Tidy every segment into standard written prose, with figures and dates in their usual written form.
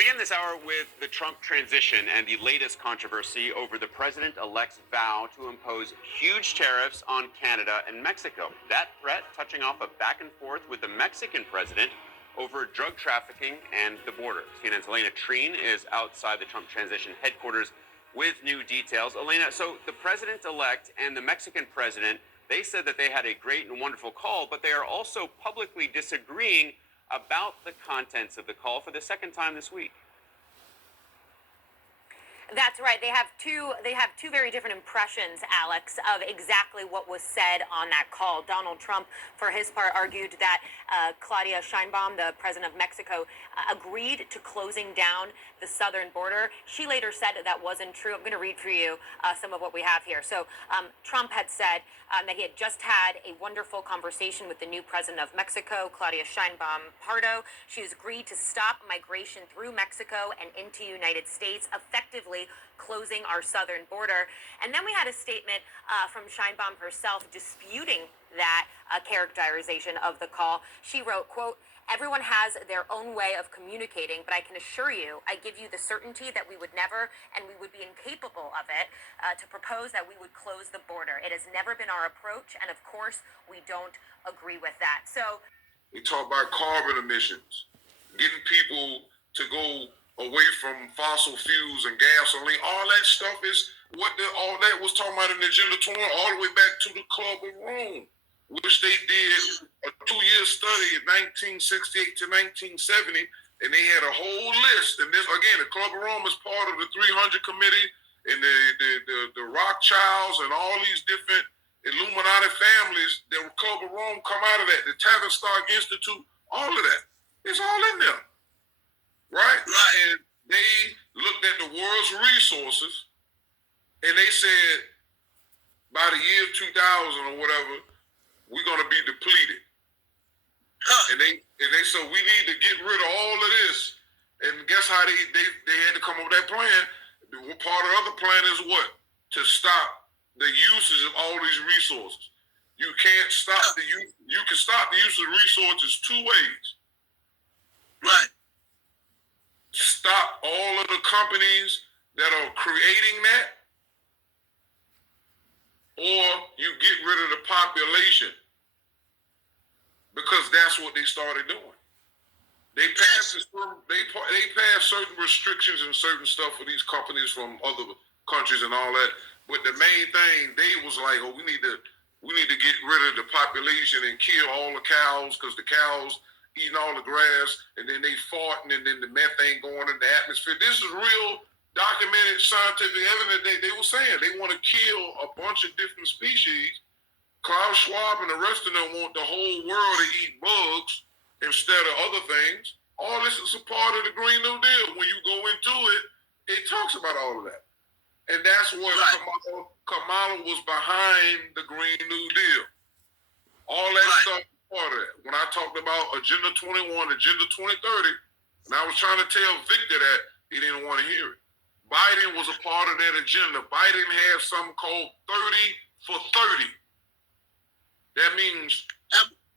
begin this hour with the Trump transition and the latest controversy over the president-elect's vow to impose huge tariffs on Canada and Mexico. That threat touching off a back and forth with the Mexican president over drug trafficking and the border. CNN's Elena Treen is outside the Trump transition headquarters with new details. Elena, so the president-elect and the Mexican president, they said that they had a great and wonderful call, but they are also publicly disagreeing about the contents of the call for the second time this week. That's right. They have two very different impressions, Alex, of exactly what was said on that call. Donald Trump, for his part, argued that Claudia Sheinbaum, the president of Mexico, agreed to closing down the southern border. She later said that wasn't true. I'm going to read for you some of what we have here. So Trump had said that he had just had a wonderful conversation with the new president of Mexico, Claudia Sheinbaum Pardo. She has agreed to stop migration through Mexico and into the United States, effectively closing our southern border. And then we had a statement from Sheinbaum herself disputing that characterization of the call. She wrote, quote, "Everyone has their own way of communicating, but I can assure you, I give you the certainty that we would never, and we would be incapable of it, to propose that we would close the border. It has never been our approach, and of course, we don't agree with that." So we talk about carbon emissions, getting people to go away from fossil fuels and gasoline. All that stuff is what all that was talking about in Agenda 20, all the way back to the Club of Rome, which they did a 2-year study in 1968 to 1970, and they had a whole list. And this, again, the Club of Rome is part of the 300 Committee and the Rothschilds and all these different Illuminati families. The Club of Rome come out of that. The Tavistock Institute, all of that. It's all in there. Right? And they looked at the world's resources and they said by the year 2000 or whatever, we're going to be depleted. And they said we need to get rid of all of this. And guess how they had to come up with that plan? Part of the other plan is what? To stop the usage of all these resources. You can't stop the use. You can stop the use of resources two ways. Right. Stop all of the companies that are creating that, or you get rid of the population, because that's what they started doing. They passed certain restrictions and certain stuff for these companies from other countries and all that. But the main thing, they was like, oh, we need to get rid of the population and kill all the cows, because the cows eating all the grass, and then they farting, and then the methane going in the atmosphere. This is real documented scientific evidence. They were saying they want to kill a bunch of different species. Klaus Schwab and the rest of them want the whole world to eat bugs instead of other things. All this is a part of the Green New Deal. When you go into it, it talks about all of that. And that's what Kamala was behind the Green New Deal. All that stuff. Part of that. When I talked about Agenda 21, Agenda 2030, and I was trying to tell Victor that, he didn't want to hear it. Biden was a part of that agenda. Biden had something called 30 for 30. That means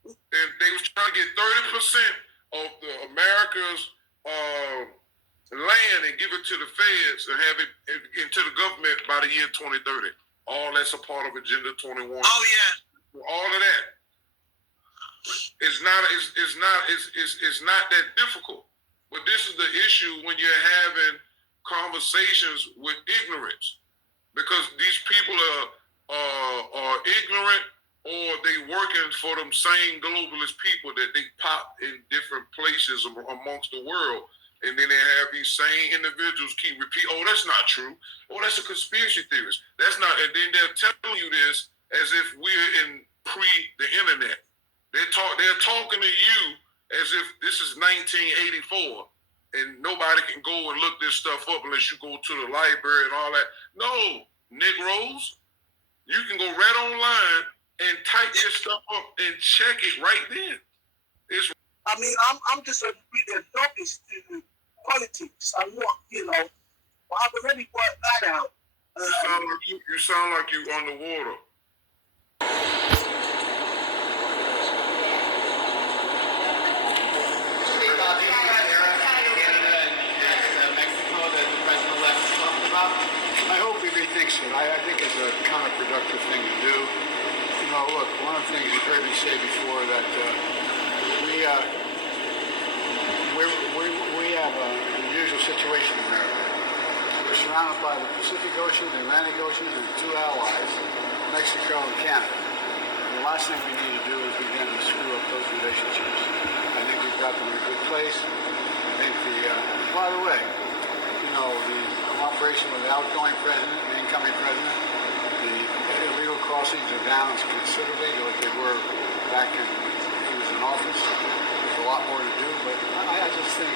they was trying to get 30% of America's land and give it to the feds and have it into the government by the year 2030. All that's a part of Agenda 21. Oh yeah. All of that. It's not that difficult. But this is the issue when you're having conversations with ignorance, because these people are ignorant, or they working for them same globalist people that they pop in different places amongst the world, and then they have these same individuals keep repeat, oh, that's not true, oh, that's a conspiracy theorist, that's not, and then they're telling you this as if we're in pre the internet. They're talking to you as if this is 1984 and nobody can go and look this stuff up unless you go to the library and all that. No, Negroes, you can go right online and type this stuff up and check it right then. I'm just a reader novice to politics. I'm not, I've already worked that out. You sound like you underwater. I think it's a counterproductive thing to do. You know, look, one of the things you've heard me say before that we have an unusual situation in America. We're surrounded by the Pacific Ocean, the Atlantic Ocean, and two allies, Mexico and Canada. And the last thing we need to do is begin to screw up those relationships. I think we've got them in a good place. I think by the way, you know, the cooperation with the outgoing president and the incoming president, the illegal crossings are down considerably like they were back when he was in office. There's a lot more to do, but I just think,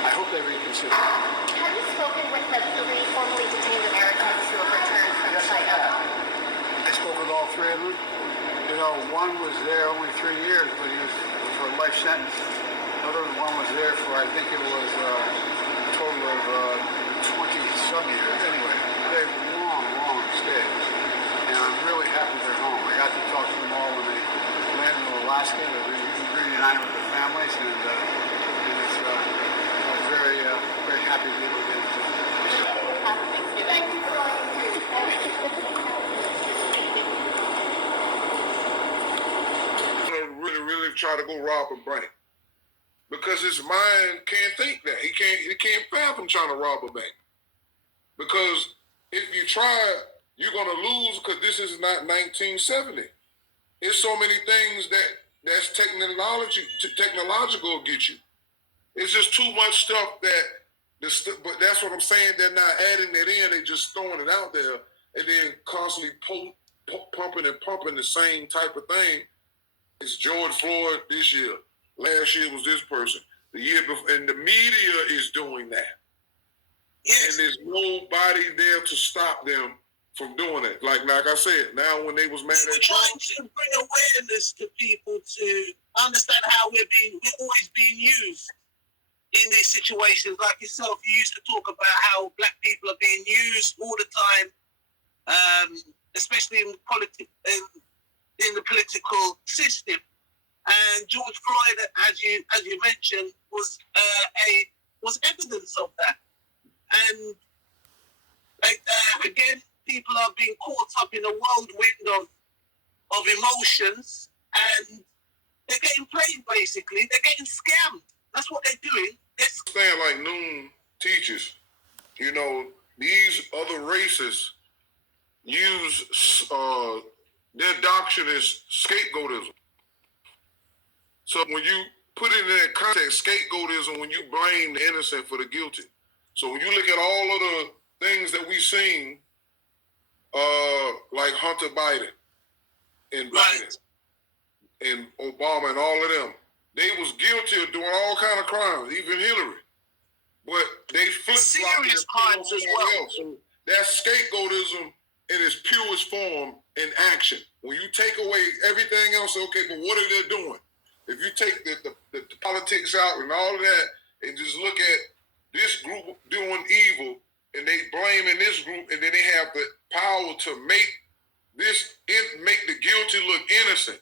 I hope they reconsider. Have you spoken with the three formerly detained Americans who have returned from China? I spoke with all three of them. You know, one was there only 3 years, but he was for a life sentence. Another one was there for, I think it was a total of 20-some years. Anyway, they long stays. And I'm really happy they're home. I got to talk to them all when they landed in Alaska. They're reunited with their families, and it's I'm very happy to be able to get it to them. Really try to go rob a bank because his mind can't think that. He can't fathom trying to rob a bank. Because if you try, you're gonna lose because this is not 1970. There's so many things that's technological will get you. It's just too much stuff but that's what I'm saying. They're not adding it in. They're just throwing it out there and then constantly pumping the same type of thing. It's George Floyd this year. Last year was this person. The year before, and the media is doing that. Yes. And there's nobody there to stop them from doing it. Like I said, now when they was mad at Trump, trying to bring awareness to people to understand how we're always being used in these situations. Like yourself, you used to talk about how black people are being used all the time, especially in politics. In the political system, and George Floyd, as you mentioned, was evidence of that. And again, people are being caught up in a whirlwind of emotions, and they're getting played. Basically, they're getting scammed. That's what they're doing. Saying like Noon teaches, you know, these other races use. Their doctrine is scapegoatism. So when you put it in that context, scapegoatism, when you blame the innocent for the guilty. So when you look at all of the things that we've seen, like Hunter Biden and Biden and Obama and all of them, they was guilty of doing all kind of crimes, even Hillary. But they flip-flopped serious crimes as well. So that's scapegoatism in its purest form in action. When you take away everything else, okay, but what are they doing? If you take the politics out and all of that and just look at this group doing evil and they blaming this group and then they have the power to make the guilty look innocent.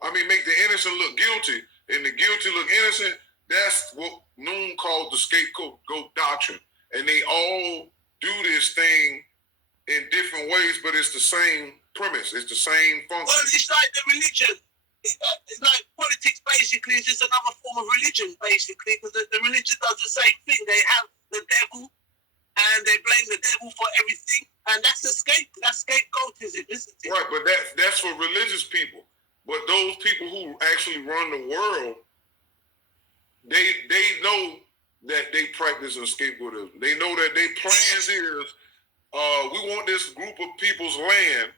I mean, make the innocent look guilty and the guilty look innocent. That's what Noon called the scapegoat doctrine. And they all do this thing in different ways, but it's the same premise. It's the same function. Well, it's like the religion. It's like politics basically is just another form of religion, basically, because the religion does the same thing. They have the devil and they blame the devil for everything. And that's scapegoatism, isn't it? Right, but that's for religious people. But those people who actually run the world, they know that they practice scapegoatism. They know that their plans is, we want this group of people's land.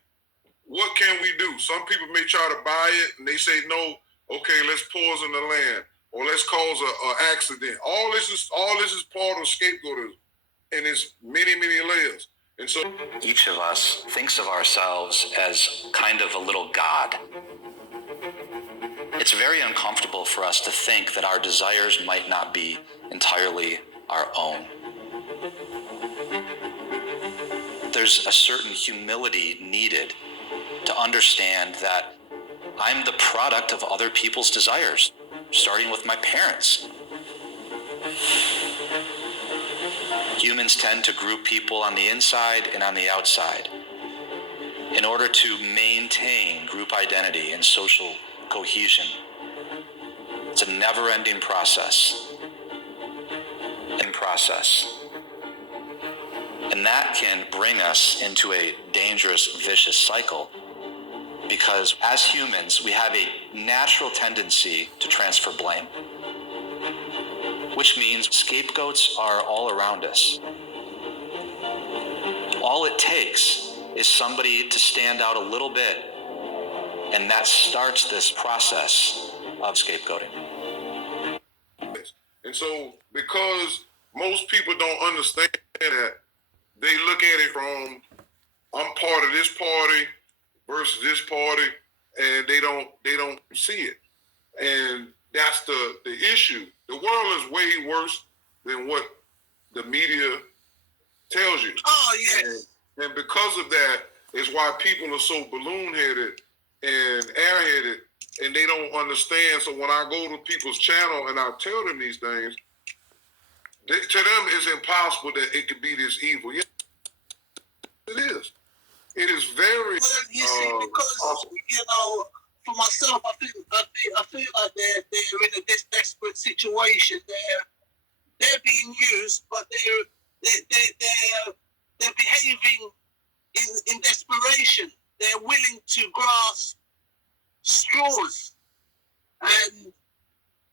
What can we do? Some people may try to buy it, and they say, no, okay, let's poison the land, or let's cause an accident. All this is part of scapegoatism, and it's many, many layers. And so each of us thinks of ourselves as kind of a little god. It's very uncomfortable for us to think that our desires might not be entirely our own. There's a certain humility needed to understand that I'm the product of other people's desires, starting with my parents. Humans tend to group people on the inside and on the outside. in order to maintain group identity and social cohesion. It's a never-ending process. And that can bring us into a dangerous, vicious cycle, because as humans, we have a natural tendency to transfer blame, which means scapegoats are all around us. All it takes is somebody to stand out a little bit, and that starts this process of scapegoating. And so, because most people don't understand that, they look at it from, I'm part of this party versus this party, and they don't see it. And that's the issue. The world is way worse than what the media tells you. Oh, yes. And because of that is why people are so balloon-headed and airheaded, and they don't understand. So when I go to people's channel and I tell them these things, to them it's impossible that it could be this evil. Yes, it is. It is very. Well, you see, because awesome. you know, for myself, I feel like they're in a desperate situation. They're being used, but they're behaving in desperation. They're willing to grasp straws, and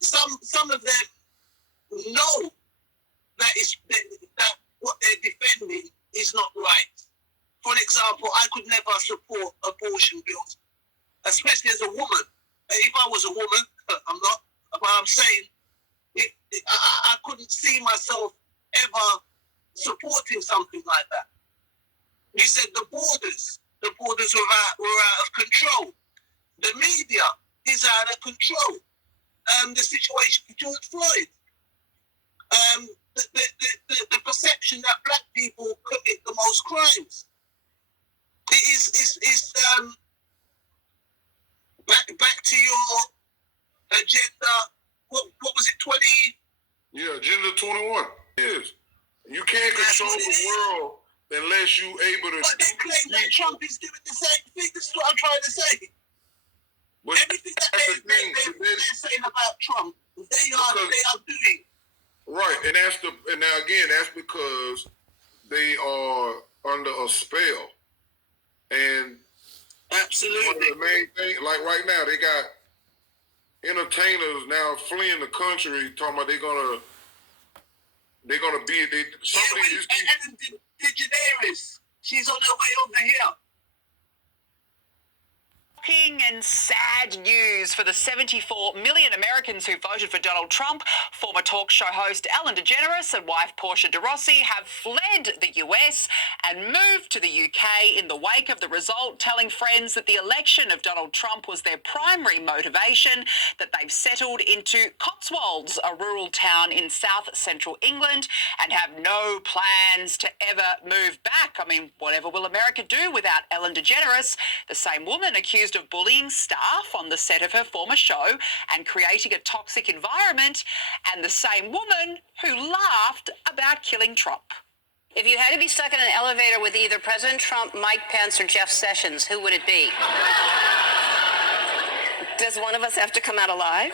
some of them know that what they're defending is not right. For example, I could never support abortion bills, especially as a woman. If I was a woman, I'm not, but I'm saying I couldn't see myself ever supporting something like that. You said the borders were out of control. The media is out of control. The situation with George Floyd. The perception that black people commit the most crimes. It is back to your agenda. What was it? 20? Yeah, Agenda 21. Yes, you can't control the world unless you able to. But they claim that Trump is doing the same thing. This is what I'm trying to say. But Everything that they're saying about Trump, they are doing. Right, and that's because they are under a spell. And Absolutely. one of the main thing, like right now, they got entertainers now fleeing the country, talking about they're gonna be somebody. And Jadetv, she's on her way over here. Shocking and sad news for the 74 million Americans who voted for Donald Trump. Former talk show host Ellen DeGeneres and wife Portia de Rossi have fled the US and moved to the UK in the wake of the result, telling friends that the election of Donald Trump was their primary motivation, that they've settled into Cotswolds, a rural town in south central England, and have no plans to ever move back. I mean, whatever will America do without Ellen DeGeneres, the same woman accused of bullying staff on the set of her former show and creating a toxic environment, and the same woman who laughed about killing Trump. If you had to be stuck in an elevator with either President Trump, Mike Pence, or Jeff Sessions, who would it be? Does one of us have to come out alive?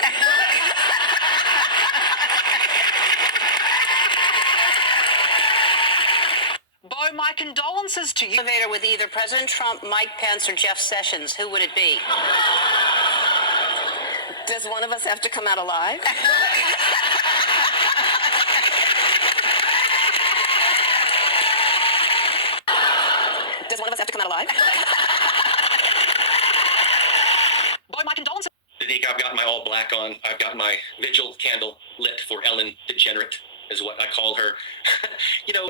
Bo, my condolences to you. Elevator with either President Trump, Mike Pence, or Jeff Sessions, who would it be? Does one of us have to come out alive? Does one of us have to come out alive? Bo, my condolences. Jadetv, I've got my all black on. I've got my vigil candle lit for Ellen DeGenerate, is what I call her.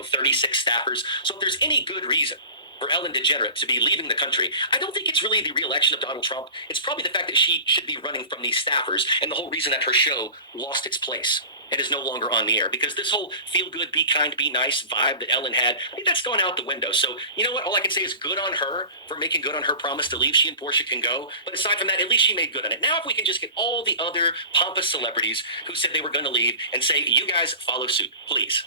36 staffers. So if there's any good reason for Ellen DeGenerate to be leaving the country, I don't think it's really the re-election of Donald Trump. It's probably the fact that she should be running from these staffers and the whole reason that her show lost its place and is no longer on the air, because this whole feel good, be kind, be nice vibe that Ellen had, I think that's gone out the window. So you know what? All I can say is good on her for making good on her promise to leave. She and Portia can go. But aside from that, at least she made good on it. Now if we can just get all the other pompous celebrities who said they were going to leave and say, you guys follow suit, please.